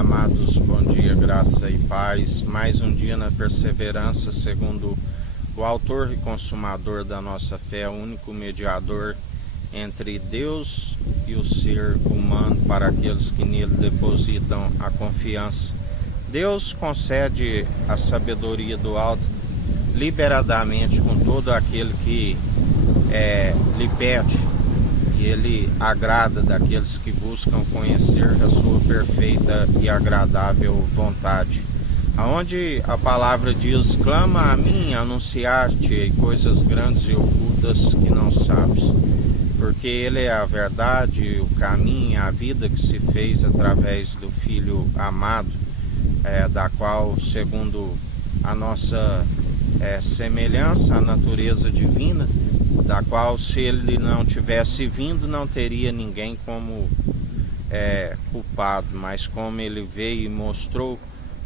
Olá, amados, bom dia, graça e paz. Mais um dia na perseverança, segundo o autor e consumador da nossa fé, o único mediador entre Deus e o ser humano para aqueles que nele depositam a confiança. Deus concede a sabedoria do alto liberadamente com todo aquele que lhe pede. E ele agrada daqueles que buscam conhecer a sua perfeita e agradável vontade. Aonde a palavra diz: clama a mim, anunciar-te coisas grandes e ocultas que não sabes. Porque ele é a verdade, o caminho, a vida que se fez através do Filho amado, da qual, segundo a nossa semelhança, a natureza divina, da qual, se ele não tivesse vindo, não teria ninguém como culpado, mas como ele veio e mostrou,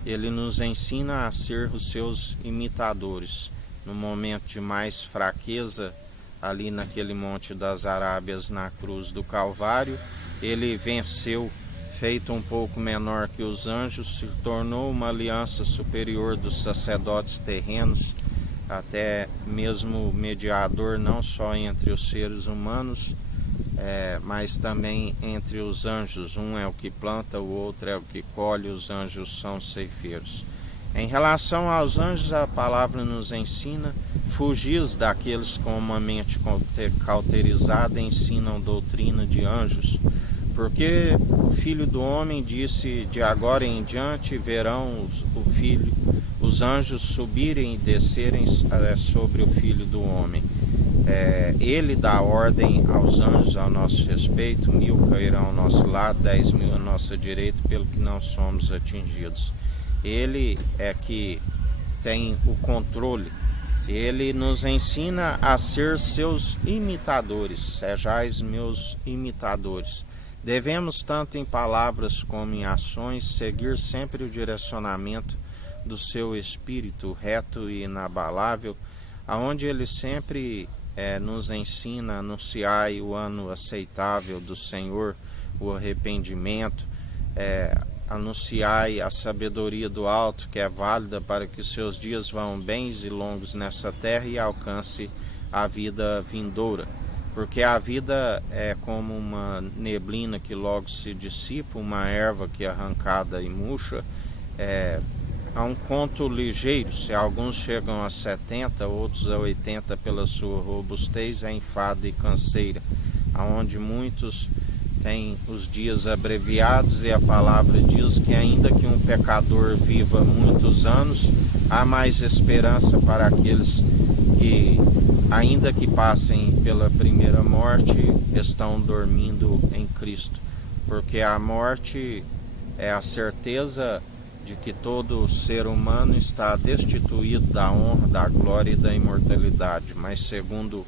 ele nos ensina a ser os seus imitadores. No momento de mais fraqueza, ali naquele Monte das Arábias, na cruz do Calvário, ele venceu, feito um pouco menor que os anjos, se tornou uma aliança superior dos sacerdotes terrenos, até mesmo mediador não só entre os seres humanos, mas também entre os anjos. Um é o que planta, o outro é o que colhe, os anjos são ceifeiros. Em relação aos anjos, a palavra nos ensina: fugis daqueles com uma mente cauterizada ensinam doutrina de anjos, porque o Filho do Homem disse: de agora em diante verão os anjos subirem e descerem sobre o Filho do Homem. Ele dá ordem aos anjos ao nosso respeito, 1000 cairão ao nosso lado, 10.000 à nossa direita, pelo que não somos atingidos. Ele é que tem o controle. Ele nos ensina a ser seus imitadores. Sejais meus imitadores. Devemos, tanto em palavras como em ações, seguir sempre o direcionamento do seu espírito reto e inabalável, aonde ele sempre nos ensina a anunciar o ano aceitável do Senhor, o arrependimento, anunciai a sabedoria do alto, que é válida para que seus dias vão bens e longos nessa terra e alcance a vida vindoura. Porque a vida é como uma neblina que logo se dissipa, uma erva que é arrancada e murcha. Há um conto ligeiro, se alguns chegam a 70, outros a 80 pela sua robustez, é enfada e canseira, aonde muitos tem os dias abreviados, e a palavra diz que ainda que um pecador viva muitos anos, há mais esperança para aqueles que, ainda que passem pela primeira morte, estão dormindo em Cristo. Porque a morte é a certeza de que todo ser humano está destituído da honra, da glória e da imortalidade. Mas segundo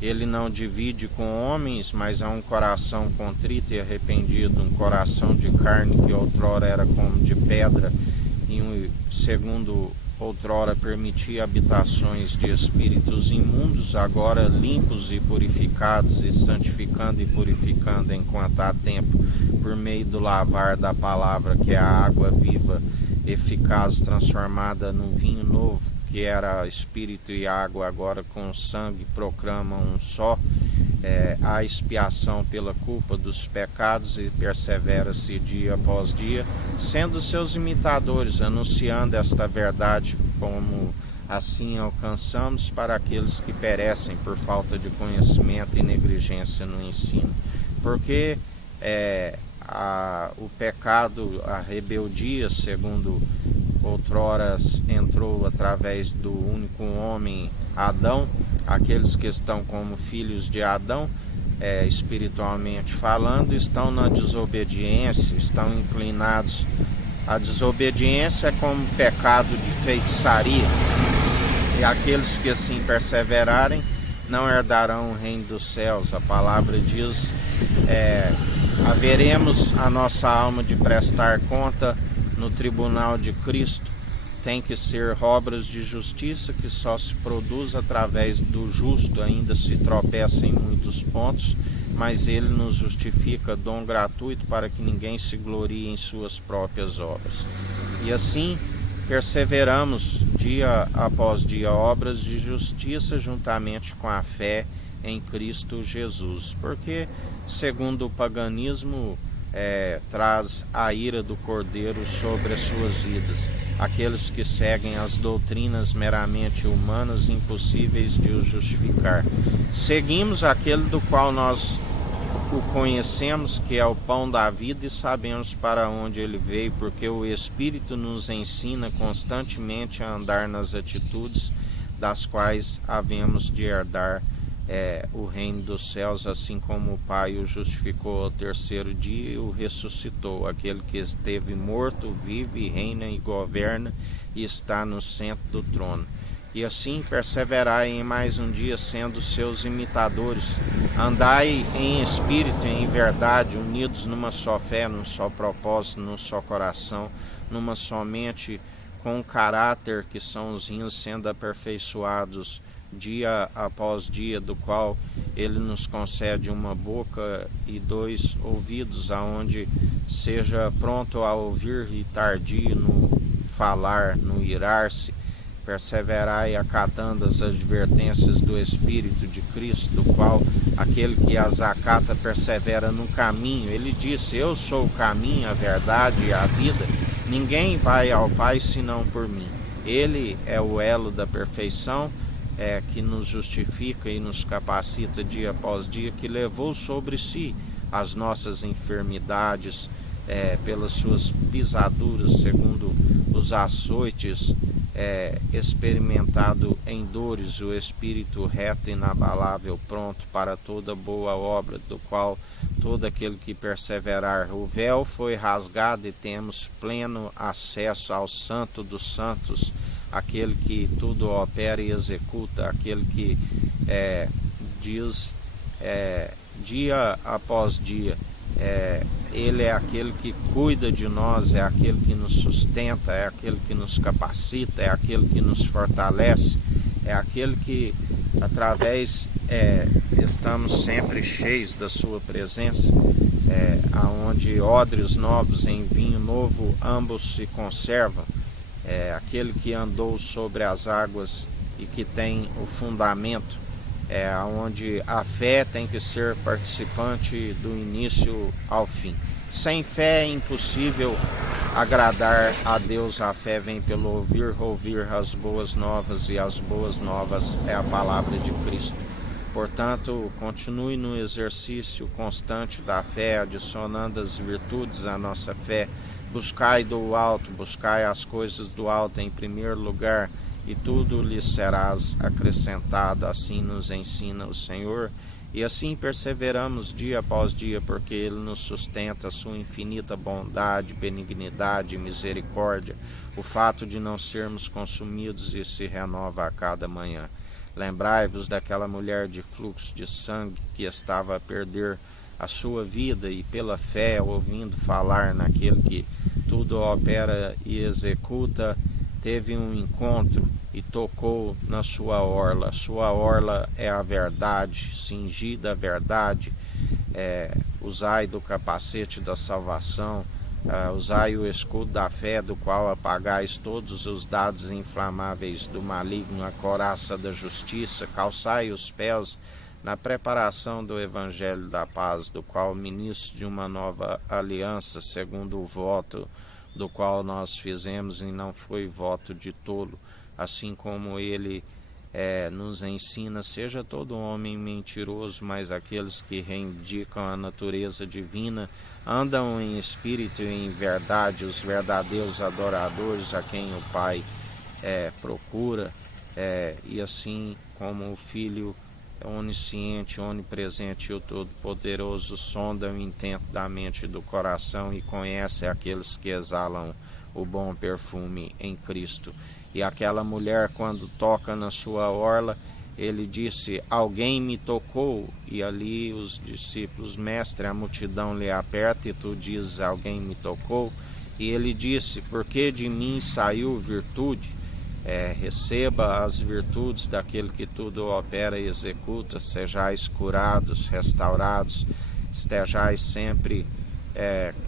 ele não divide com homens, mas há um coração contrito e arrependido, um coração de carne que outrora era como de pedra, e segundo outrora permitia habitações de espíritos imundos, agora limpos e purificados, e santificando e purificando enquanto há tempo, por meio do lavar da palavra, que é a água viva, eficaz, transformada num vinho novo, que era espírito e água, agora com sangue proclamam um só. A expiação pela culpa dos pecados, e persevera-se dia após dia, sendo seus imitadores, anunciando esta verdade, como assim alcançamos para aqueles que perecem por falta de conhecimento e negligência no ensino. Porque o pecado, a rebeldia, segundo outrora entrou através do único homem, Adão, aqueles que estão como filhos de Adão, espiritualmente falando, estão na desobediência, estão inclinados. A desobediência é como pecado de feitiçaria, e aqueles que assim perseverarem não herdarão o reino dos céus. A palavra diz: haveremos a nossa alma de prestar conta no tribunal de Cristo, tem que ser obras de justiça que só se produz através do justo. Ainda se tropeça em muitos pontos, mas ele nos justifica dom gratuito para que ninguém se glorie em suas próprias obras. E assim perseveramos dia após dia obras de justiça juntamente com a fé em Cristo Jesus, porque segundo o paganismo traz a ira do Cordeiro sobre as suas vidas. Aqueles que seguem as doutrinas meramente humanas, impossíveis de os justificar. Seguimos aquele do qual nós o conhecemos, que é o pão da vida, e sabemos para onde ele veio, porque o Espírito nos ensina constantemente a andar nas atitudes das quais havemos de herdar o reino dos céus, assim como o Pai o justificou ao terceiro dia e o ressuscitou. Aquele que esteve morto, vive, reina e governa e está no centro do trono. E assim perseverai em mais um dia, sendo seus imitadores. Andai em espírito e em verdade, unidos numa só fé, num só propósito, num só coração, numa só mente, com o caráter que são os rins sendo aperfeiçoados dia após dia, do qual ele nos concede uma boca e 2 ouvidos, aonde seja pronto a ouvir e tardio no falar, no irar-se. Perseverai acatando as advertências do Espírito de Cristo, do qual aquele que as acata persevera no caminho. Ele disse: eu sou o caminho, a verdade e a vida. Ninguém vai ao Pai senão por mim. Ele é o elo da perfeição, que nos justifica e nos capacita dia após dia, que levou sobre si as nossas enfermidades, pelas suas pisaduras, segundo os açoites, experimentado em dores, o Espírito reto e inabalável, pronto para toda boa obra, do qual todo aquele que perseverar. O véu foi rasgado e temos pleno acesso ao Santo dos Santos, aquele que tudo opera e executa, aquele que diz dia após dia, ele é aquele que cuida de nós, é aquele que nos sustenta, é aquele que nos capacita, é aquele que nos fortalece, é aquele que através estamos sempre cheios da sua presença, aonde odres novos em vinho novo ambos se conservam. Aquele que andou sobre as águas e que tem o fundamento, onde a fé tem que ser participante do início ao fim. Sem fé é impossível agradar a Deus. A fé vem pelo ouvir as boas novas, e as boas novas é a palavra de Cristo. Portanto, continue no exercício constante da fé, adicionando as virtudes à nossa fé. Buscai do alto, buscai as coisas do alto em primeiro lugar, e tudo lhes serás acrescentado. Assim nos ensina o Senhor, e assim perseveramos dia após dia, porque Ele nos sustenta, a sua infinita bondade, benignidade e misericórdia, o fato de não sermos consumidos, e se renova a cada manhã. Lembrai-vos daquela mulher de fluxo de sangue que estava a perder a sua vida, e pela fé, ouvindo falar naquele que tudo opera e executa, teve um encontro e tocou na sua orla. Sua orla é a verdade, cingida a verdade. Usai do capacete da salvação, usai o escudo da fé, do qual apagais todos os dados inflamáveis do maligno, a couraça da justiça. Calçai os pés na preparação do Evangelho da paz, do qual ministro de uma nova aliança, segundo o voto do qual nós fizemos, e não foi voto de tolo, assim como ele nos ensina: seja todo homem mentiroso, mas aqueles que reivindicam a natureza divina andam em espírito e em verdade, os verdadeiros adoradores, a quem o Pai procura, e assim como o Filho onisciente, onipresente e o Todo-Poderoso sonda o intento da mente e do coração e conhece aqueles que exalam o bom perfume em Cristo. E aquela mulher, quando toca na sua orla, ele disse: alguém me tocou. E ali os discípulos: mestre, a multidão lhe aperta e tu dizes: alguém me tocou. E ele disse: porque de mim saiu virtude, receba as virtudes daquele que tudo opera e executa, sejais curados, restaurados, estejais sempre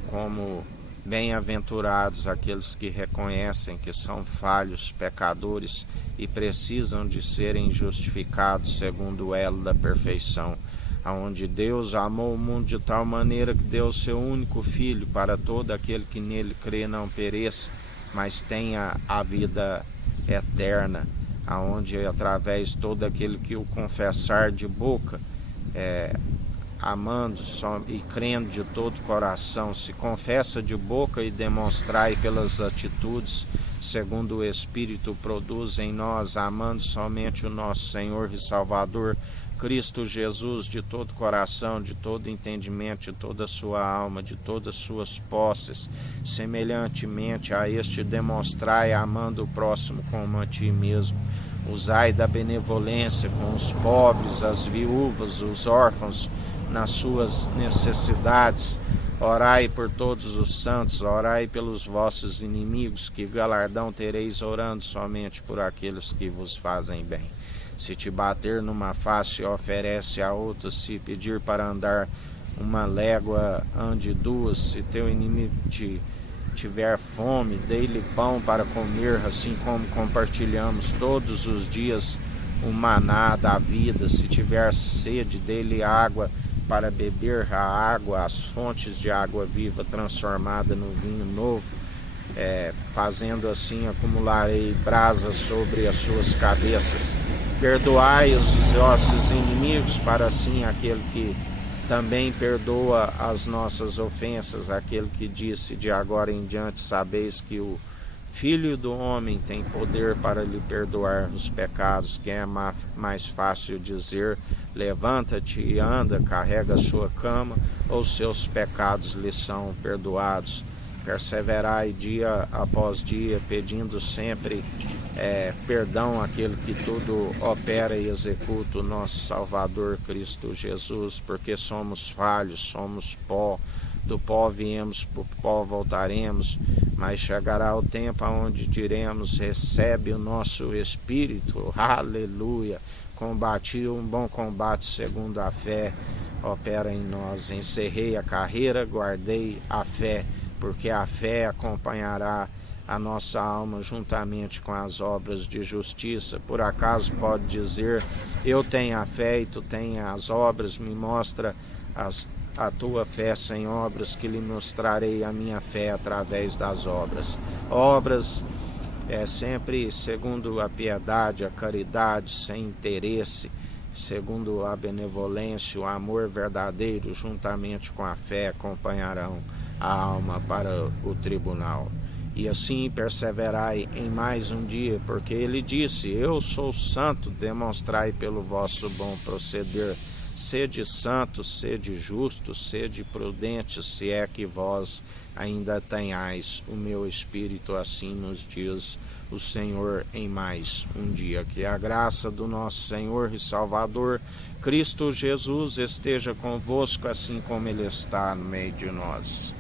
como bem-aventurados aqueles que reconhecem que são falhos, pecadores e precisam de serem justificados segundo o elo da perfeição, aonde Deus amou o mundo de tal maneira que deu o seu único Filho para todo aquele que nele crê não pereça, mas tenha a vida eterna, aonde através de todo aquele que o confessar de boca, amando e crendo de todo o coração, se confessa de boca e demonstrai pelas atitudes, segundo o Espírito produz em nós, amando somente o nosso Senhor e Salvador, Cristo Jesus, de todo coração, de todo entendimento, de toda a sua alma, de todas as suas posses, semelhantemente a este demonstrai, amando o próximo como a ti mesmo. Usai da benevolência com os pobres, as viúvas, os órfãos, nas suas necessidades. Orai por todos os santos, orai pelos vossos inimigos, que galardão tereis orando somente por aqueles que vos fazem bem. Se te bater numa face, oferece a outra. Se pedir para andar uma légua, ande duas. Se teu inimigo tiver fome, dê-lhe pão para comer, assim como compartilhamos todos os dias o maná da vida. Se tiver sede, dê-lhe água para beber, a água, as fontes de água viva transformada no vinho novo. Fazendo assim, acumularei brasas sobre as suas cabeças. Perdoai os vossos inimigos, para assim aquele que também perdoa as nossas ofensas, aquele que disse: de agora em diante sabeis que o Filho do Homem tem poder para lhe perdoar os pecados, que é mais fácil dizer: levanta-te e anda, carrega a sua cama, ou seus pecados lhe são perdoados. Perseverai dia após dia, pedindo sempre perdão àquele que tudo opera e executa, o nosso Salvador Cristo Jesus, porque somos falhos, somos pó, do pó viemos, por pó voltaremos, mas chegará o tempo onde diremos: recebe o nosso Espírito, aleluia, combati um bom combate segundo a fé, opera em nós, encerrei a carreira, guardei a fé, porque a fé acompanhará a nossa alma juntamente com as obras de justiça. Por acaso pode dizer: eu tenho a fé e tu tens as obras? Me mostra a tua fé sem obras, que lhe mostrarei a minha fé através das obras. Obras sempre segundo a piedade, a caridade, sem interesse, segundo a benevolência, o amor verdadeiro, juntamente com a fé, acompanharão a alma para o tribunal. E assim perseverai em mais um dia, porque ele disse: eu sou santo, demonstrai pelo vosso bom proceder. Sede santos, sede justos, sede prudentes, se é que vós ainda tenhais o meu Espírito, assim nos diz o Senhor em mais um dia. Que a graça do nosso Senhor e Salvador Cristo Jesus esteja convosco, assim como Ele está no meio de nós.